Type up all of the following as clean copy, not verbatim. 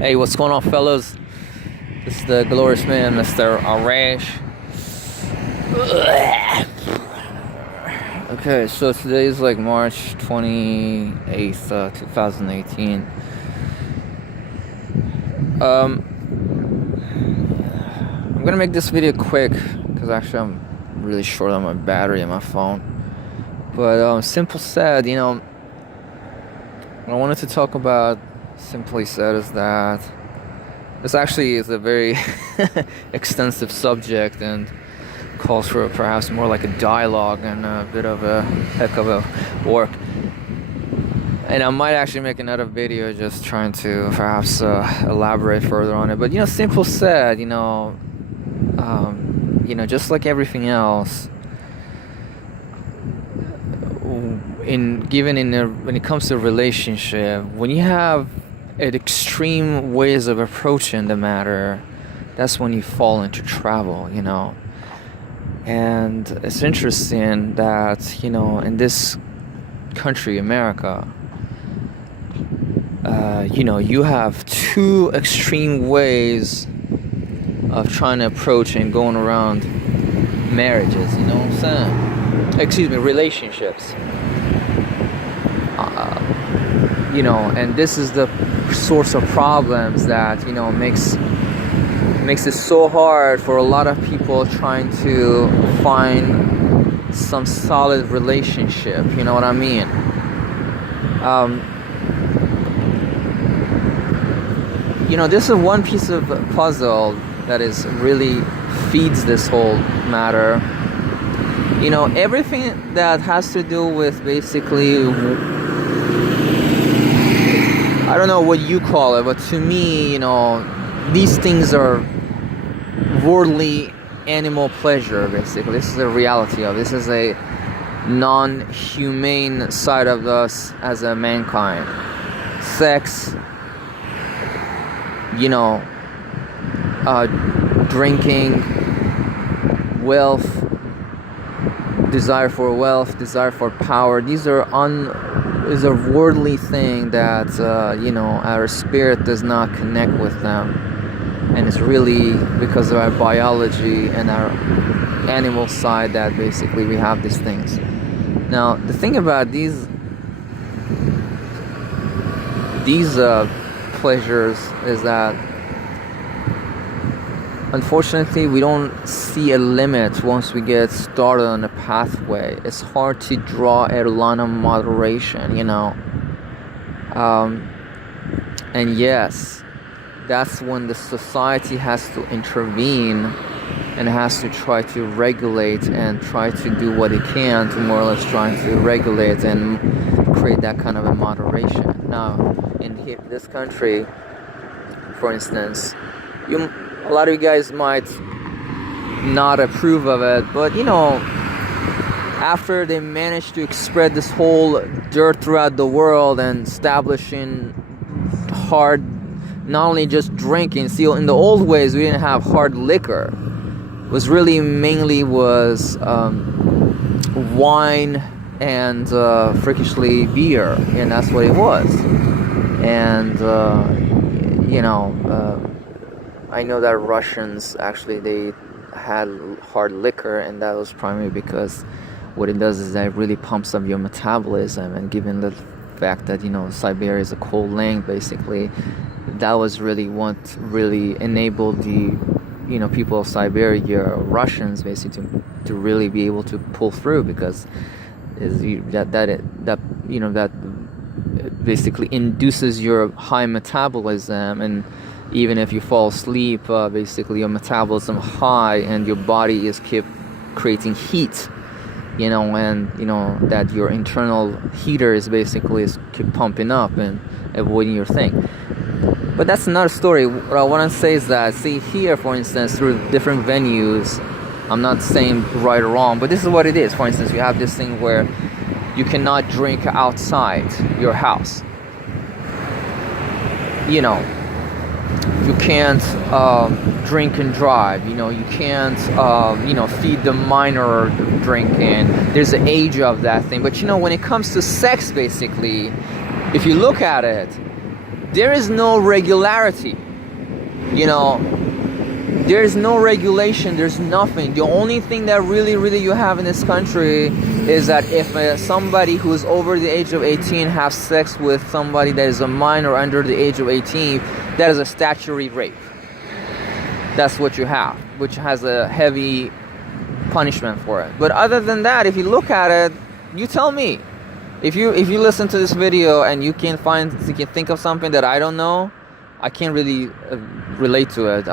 Hey, what's going on, fellas? This is the glorious man, Mr. Arash. Okay, so today is like March 28th, 2018. I'm gonna make this video quick because actually I'm really short on my battery in my phone. But simple said, what I wanted to talk about, simply said, is that this actually is a very extensive subject and calls for perhaps more like a dialogue and a bit of a heck of a work. And I might actually make another video just trying to perhaps elaborate further on it. But simple said, just like everything else, when it comes to a relationship, when you have extreme ways of approaching the matter, that's when you fall into trouble, And it's interesting that, in this country, America, you have two extreme ways of trying to approach and going around marriages, you know what I'm saying? Relationships. And this is the source of problems that, makes it so hard for a lot of people trying to find some solid relationship, you know what I mean? This is one piece of puzzle that is really feeds this whole matter. Everything that has to do with basically, I don't know what you call it, but to me, these things are worldly animal pleasure, basically. This is the reality of it. This is a non-humane side of us as a mankind. Sex, drinking, wealth, desire for wealth, desire for power. These are is a worldly thing that our spirit does not connect with them, and it's really because of our biology and our animal side that basically we have these things. Now the thing about these pleasures is that unfortunately we don't see a limit once we get started on a pathway. It's hard to draw a line of moderation, and yes, that's when the society has to intervene and has to try to regulate and try to do what it can to more or less try to regulate and create that kind of a moderation. Now in this country, for instance, a lot of you guys might not approve of it, but after they managed to spread this whole dirt throughout the world and establishing hard, not only just drinking. See, in the old ways we didn't have hard liquor. It was really mainly wine and freakishly beer, and that's what it was. And I know that Russians actually, they had hard liquor, and that was primarily because what it does is that it really pumps up your metabolism, and given the fact that Siberia is a cold land, basically that was really what really enabled the people of Siberia, Russians, basically to really be able to pull through, because that basically induces your high metabolism, and even if you fall asleep, basically your metabolism high and your body is keep creating heat, and that your internal heater is basically keep pumping up and avoiding your thing. But that's another story. What I want to say is that, see here, for instance, through different venues, I'm not saying right or wrong, but this is what it is. For instance, you have this thing where you cannot drink outside your house. You can't drink and drive. You can't feed the minor drinking. There's an age of that thing. But when it comes to sex, basically, if you look at it, there is no regularity. You know, there's no regulation, there's nothing. The only thing that really you have in this country is that if somebody who's over the age of 18 has sex with somebody that is a minor under the age of 18, that is a statutory rape. That's what you have, which has a heavy punishment for it. But other than that, if you look at it, you tell me. If you listen to this video and you can think of something that I don't know, I can't really relate to it.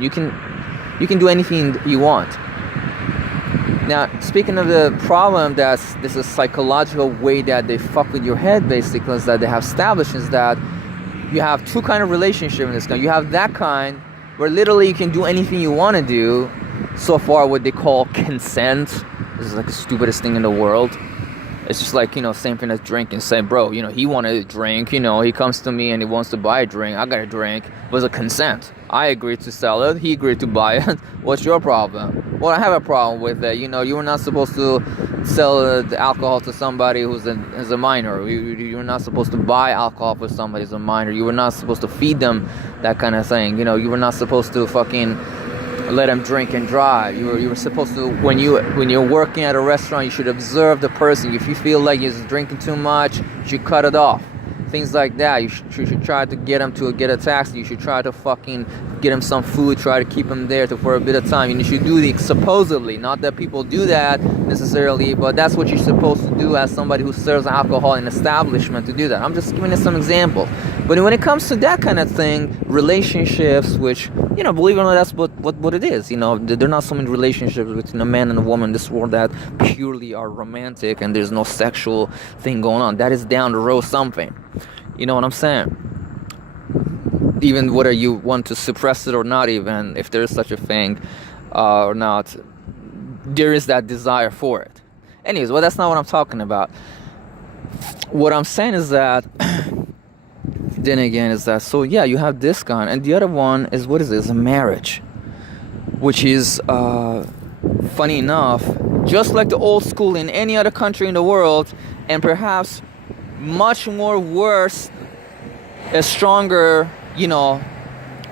You can do anything you want. Now, speaking of the problem, this is psychological way that they fuck with your head, basically, is that they have established is that you have two kind of relationship in this kind. You have that kind where literally you can do anything you want to do, so far what they call consent. This is like the stupidest thing in the world. It's just like, you know, same thing as drinking. Say, bro, you know, he wanted a drink, you know, he comes to me and he wants to buy a drink. I got a drink. It was a consent. I agreed to sell it. He agreed to buy it. What's your problem? Well, I have a problem with it. You know, you were not supposed to sell the alcohol to somebody who's a minor. You were not supposed to buy alcohol for somebody who's a minor. You were not supposed to feed them that kind of thing. You know, you were not supposed to fucking let them drink and drive. You were supposed to, when you're working at a restaurant, you should observe the person. If you feel like he's drinking too much, you should cut it off. Things like that. You should try to get him to get a taxi. You should try to fucking get him some food. Try to keep him there for a bit of time. And you should do supposedly, not that people do that necessarily, but that's what you're supposed to do as somebody who serves alcohol in an establishment, to do that. I'm just giving you some examples. But when it comes to that kind of thing, relationships, which, you know, believe it or not, that's what it is. You know, there are not so many relationships between a man and a woman in this world that purely are romantic and there's no sexual thing going on. That is down the road something. You know what I'm saying? Even whether you want to suppress it or not, even if there is such a thing or not, there is that desire for it. Anyways, well, that's not what I'm talking about. What I'm saying is that then again is that, so yeah, you have this kind, and the other one is, what is it? It's a marriage, which is funny enough, just like the old school in any other country in the world, and perhaps much more worse, stronger, you know,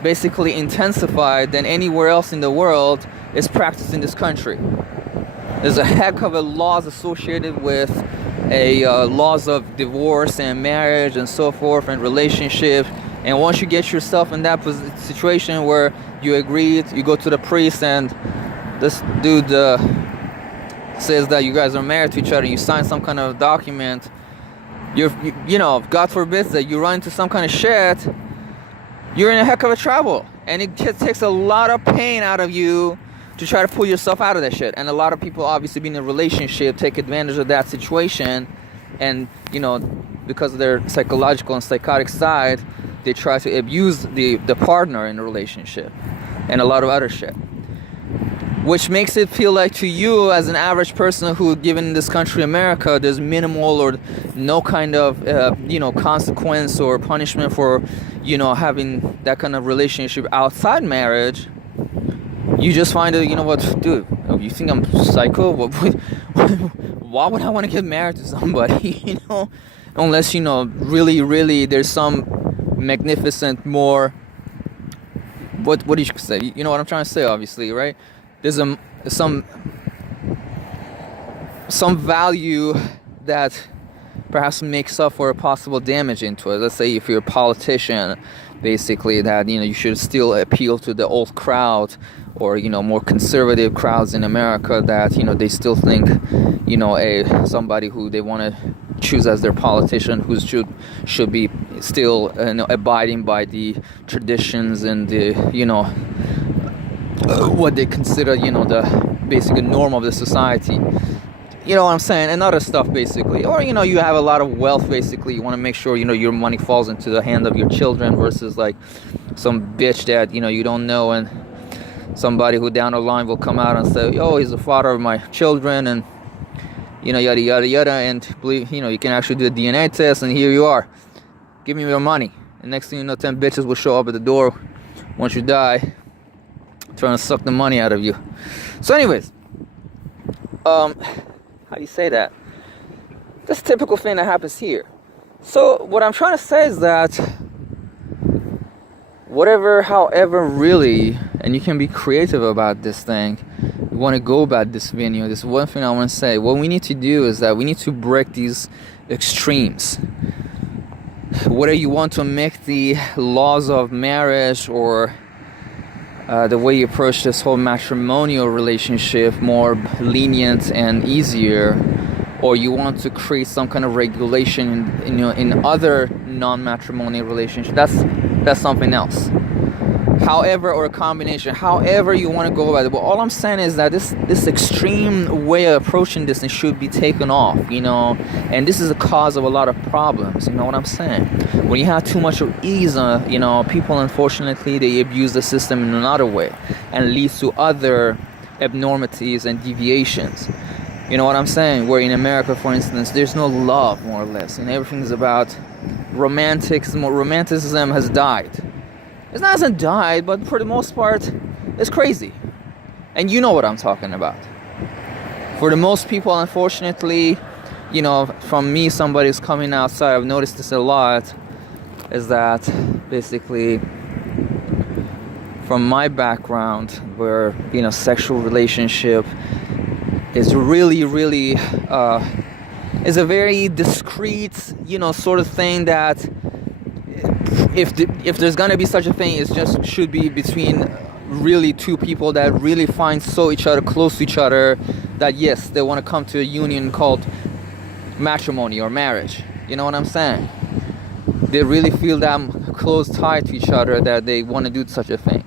basically intensified than anywhere else in the world, is practiced in this country. There's a heck of a laws associated with laws of divorce and marriage and so forth and relationship. And once you get yourself in that situation where you agreed, you go to the priest and this dude says that you guys are married to each other, you sign some kind of document, you know, God forbid that you run into some kind of shit, you're in a heck of a trouble. And it takes a lot of pain out of you to try to pull yourself out of that shit. And a lot of people, obviously being in a relationship, take advantage of that situation, and, you know, because of their psychological and psychotic side, they try to abuse the partner in the relationship and a lot of other shit, which makes it feel like to you as an average person who, given in this country, America, there's minimal or no kind of you know, consequence or punishment for, you know, having that kind of relationship outside marriage. You just find it, you know what, dude, you think I'm psycho? Why would I want to get married to somebody, you know? Unless, you know, really there's some magnificent more, what do you say? You know what I'm trying to say, obviously, right? There's some value that perhaps makes up for a possible damage into it. Let's say if you're a politician, basically, that, you know, you should still appeal to the old crowd, or, you know, more conservative crowds in America that, you know, they still think, you know, somebody who they want to choose as their politician who should be still, you know, abiding by the traditions and the, you know, what they consider, you know, the basic norm of the society. You know what I'm saying? And other stuff, basically. Or, you know, you have a lot of wealth, basically. You want to make sure, you know, your money falls into the hand of your children versus, like, some bitch that, you know, you don't know, and somebody who down the line will come out and say, oh, he's the father of my children, and, you know, yada, yada, yada, and, believe, you know, you can actually do a DNA test, and here you are. Give me your money. And next thing you know, 10 bitches will show up at the door once you die, trying to suck the money out of you. So anyways, how do you say that? That's a typical thing that happens here. So what I'm trying to say is that whatever, however, really, and you can be creative about this thing, you want to go about this video. This one thing I want to say, what we need to do is that we need to break these extremes. Whether you want to make the laws of marriage or the way you approach this whole matrimonial relationship more lenient and easier, or you want to create some kind of regulation in other non-matrimonial relationships, that's something else. However, or a combination, however you want to go about it. But all I'm saying is that this extreme way of approaching this thing should be taken off, and this is the cause of a lot of problems. You know what I'm saying? When you have too much of ease, people, unfortunately, they abuse the system in another way, and leads to other abnormalities and deviations. You know what I'm saying? Where in America, for instance, there's no love, more or less, and everything's about romanticism. Romanticism has died. It hasn't died, but for the most part, it's crazy. And you know what I'm talking about. For the most people, unfortunately, from me, somebody who's coming outside, I've noticed this a lot, is that basically from my background, where, sexual relationship is really, really, is a very discreet, sort of thing that if there's gonna be such a thing, it just should be between really two people that really find each other close to each other, that yes, they want to come to a union called matrimony or marriage. You know what I'm saying? They really feel that close tied to each other that they want to do such a thing.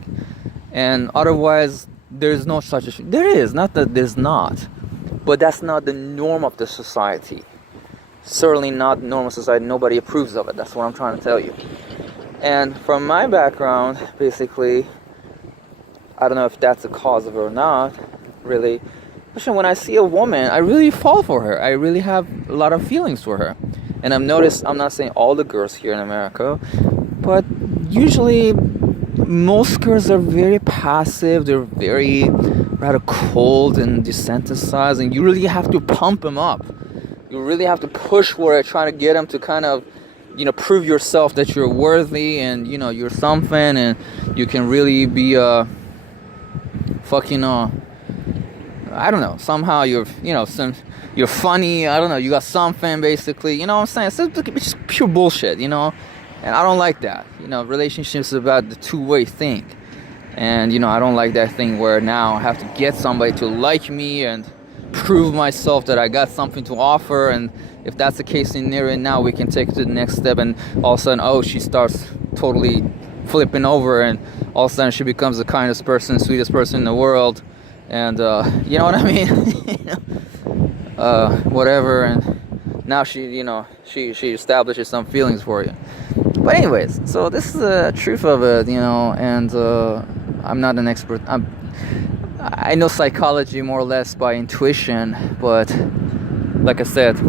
And otherwise, there's no such a thing. There is, not that there's not, but that's not the norm of the society. Certainly not normal society. Nobody approves of it. That's what I'm trying to tell you. And from my background, basically, I don't know if that's the cause of it or not, really. Especially when I see a woman, I really fall for her. I really have a lot of feelings for her. And I've noticed, I'm not saying all the girls here in America, but usually most girls are very passive. They're very rather cold and desensitized. And you really have to pump them up. You really have to push for it, trying to get them to kind of, prove yourself that you're worthy and, you're something, and you can really be fucking, I don't know, somehow you're funny, I don't know, you got something, basically, you know what I'm saying? It's just pure bullshit, and I don't like that. Relationships is about the two-way thing, and, I don't like that thing where now I have to get somebody to like me and prove myself that I got something to offer, and if that's the case in there and now, we can take it to the next step, and all of a sudden, she starts totally flipping over, and all of a sudden she becomes the kindest person, sweetest person in the world, and you know what I mean? Whatever, and now she establishes some feelings for you. But anyways, so this is the truth of it, and I'm not an expert. I know psychology more or less by intuition, but like I said,